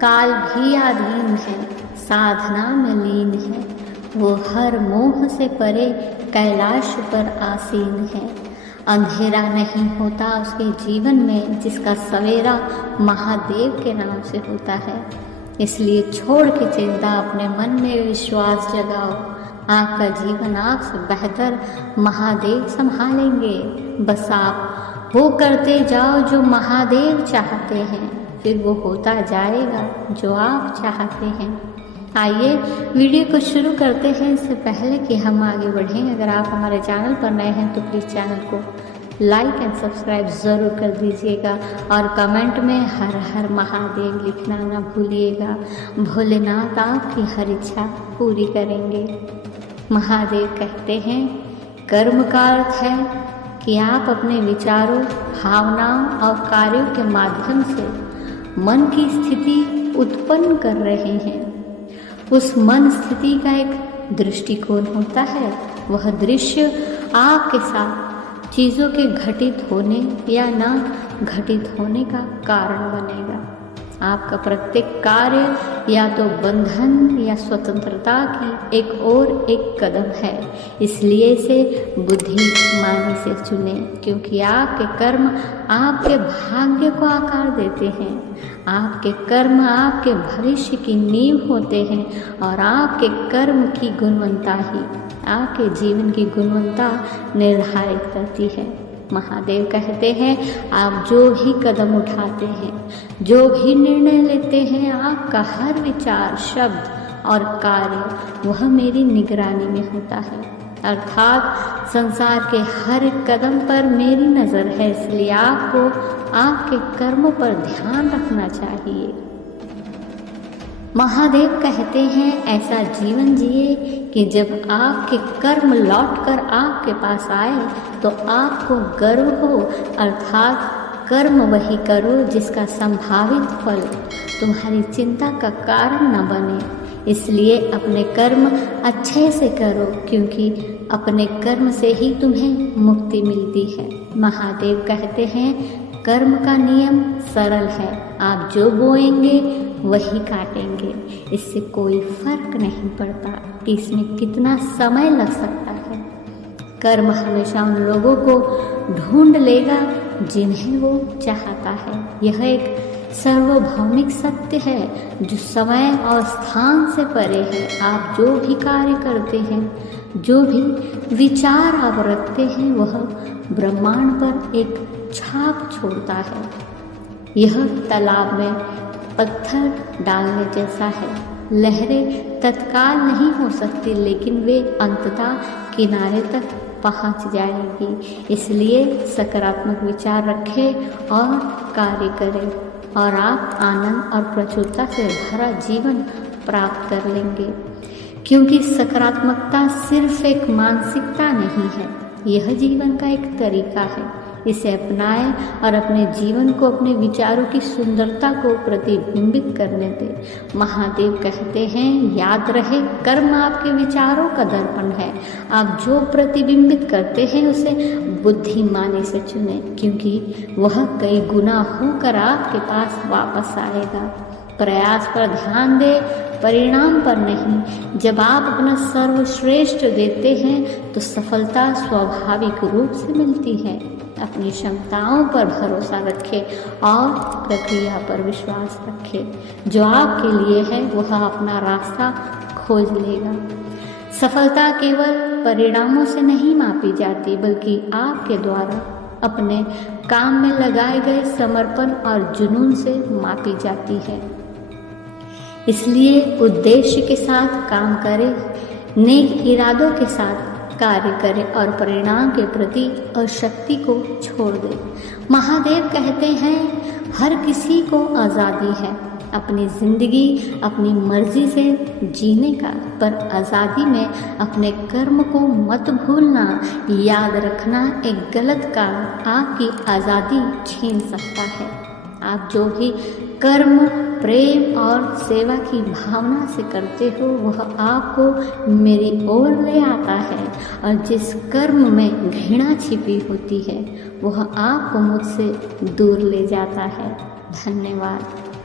काल भी आधीन है, साधना में लीन है, वो हर मोह से परे कैलाश पर आसीन है। अंधेरा नहीं होता उसके जीवन में, जिसका सवेरा महादेव के नाम से होता है। इसलिए छोड़ के चिंता, अपने मन में विश्वास जगाओ। आपका जीवन आपसे बेहतर महादेव संभालेंगे। बस आप वो करते जाओ जो महादेव चाहते हैं, फिर वो होता जाएगा जो आप चाहते हैं। आइए वीडियो को शुरू करते हैं। इससे पहले कि हम आगे बढ़ें, अगर आप हमारे चैनल पर नए हैं तो प्लीज़ चैनल को लाइक एंड सब्सक्राइब ज़रूर कर दीजिएगा और कमेंट में हर हर महादेव लिखना ना भूलिएगा। भोलेनाथ आपकी हर इच्छा पूरी करेंगे। महादेव कहते हैं, कर्म का अर्थ है कि आप अपने विचारों, भावनाओं और कार्यों के माध्यम से मन की स्थिति उत्पन्न कर रहे हैं। उस मन स्थिति का एक दृष्टिकोण होता है। वह दृश्य आपके साथ चीज़ों के घटित होने या ना घटित होने का कारण बनेगा। आपका प्रत्येक कार्य या तो बंधन या स्वतंत्रता की एक और एक कदम है। इसलिए इसे बुद्धिमानी से चुनें, क्योंकि आपके कर्म आपके भाग्य को आकार देते हैं। आपके कर्म आपके भविष्य की नींव होते हैं और आपके कर्म की गुणवत्ता ही आपके जीवन की गुणवत्ता निर्धारित करती है। महादेव कहते हैं, आप जो भी कदम उठाते हैं, जो भी निर्णय लेते हैं, आपका हर विचार, शब्द और कार्य वह मेरी निगरानी में होता है। अर्थात संसार के हर कदम पर मेरी नज़र है। इसलिए आपको आपके कर्मों पर ध्यान रखना चाहिए। महादेव कहते हैं, ऐसा जीवन जिए कि जब आपके कर्म लौटकर आपके पास आए तो आपको गर्व हो। अर्थात कर्म वही करो जिसका संभावित फल तुम्हारी चिंता का कारण न बने। इसलिए अपने कर्म अच्छे से करो, क्योंकि अपने कर्म से ही तुम्हें मुक्ति मिलती है। महादेव कहते हैं, कर्म का नियम सरल है। आप जो बोएंगे वही काटेंगे। इससे कोई फर्क नहीं पड़ता कि इसमें कितना समय लग सकता है। कर्म हमेशा उन लोगों को ढूंढ लेगा जिन्हें वो चाहता है। यह एक सार्वभौमिक सत्य है जो समय और स्थान से परे है। आप जो भी कार्य करते हैं, जो भी विचार आप रखते हैं, वह ब्रह्मांड पर एक छाप छोड़ता है। यह तालाब में पत्थर डालने जैसा है। लहरें तत्काल नहीं हो सकती, लेकिन वे अंततः किनारे तक पहुंच जाएगी। इसलिए सकारात्मक विचार रखें और कार्य करें और आप आनंद और प्रचुरता से भरा जीवन प्राप्त कर लेंगे। क्योंकि सकारात्मकता सिर्फ एक मानसिकता नहीं है, यह जीवन का एक तरीका है। इसे अपनाएं और अपने जीवन को, अपने विचारों की सुंदरता को प्रतिबिंबित करने दें। महादेव कहते हैं, याद रहे, कर्म आपके विचारों का दर्पण है। आप जो प्रतिबिंबित करते हैं उसे बुद्धिमानी से चुनें, क्योंकि वह कई गुना होकर आपके पास वापस आएगा। प्रयास पर ध्यान दें, परिणाम पर नहीं। जब आप अपना सर्वश्रेष्ठ देते हैं तो सफलता स्वाभाविक रूप से मिलती है। अपनी क्षमताओं पर भरोसा रखें और प्रक्रिया पर विश्वास रखें। जो आपके लिए है वह अपना रास्ता खोज लेगा। सफलता केवल परिणामों से नहीं मापी जाती, बल्कि आपके द्वारा अपने काम में लगाए गए समर्पण और जुनून से मापी जाती है। इसलिए उद्देश्य के साथ काम करें, नेक इरादों के साथ कार्य करें और परिणाम के प्रति अशक्ति को छोड़ दें। महादेव कहते हैं, हर किसी को आज़ादी है अपनी ज़िंदगी अपनी मर्जी से जीने का, पर आज़ादी में अपने कर्म को मत भूलना। याद रखना, एक गलत काम आपकी आज़ादी छीन सकता है। आप जो भी कर्म प्रेम और सेवा की भावना से करते हो वह आपको मेरी ओर ले आता है, और जिस कर्म में घृणा छिपी होती है वह आपको मुझसे दूर ले जाता है। धन्यवाद।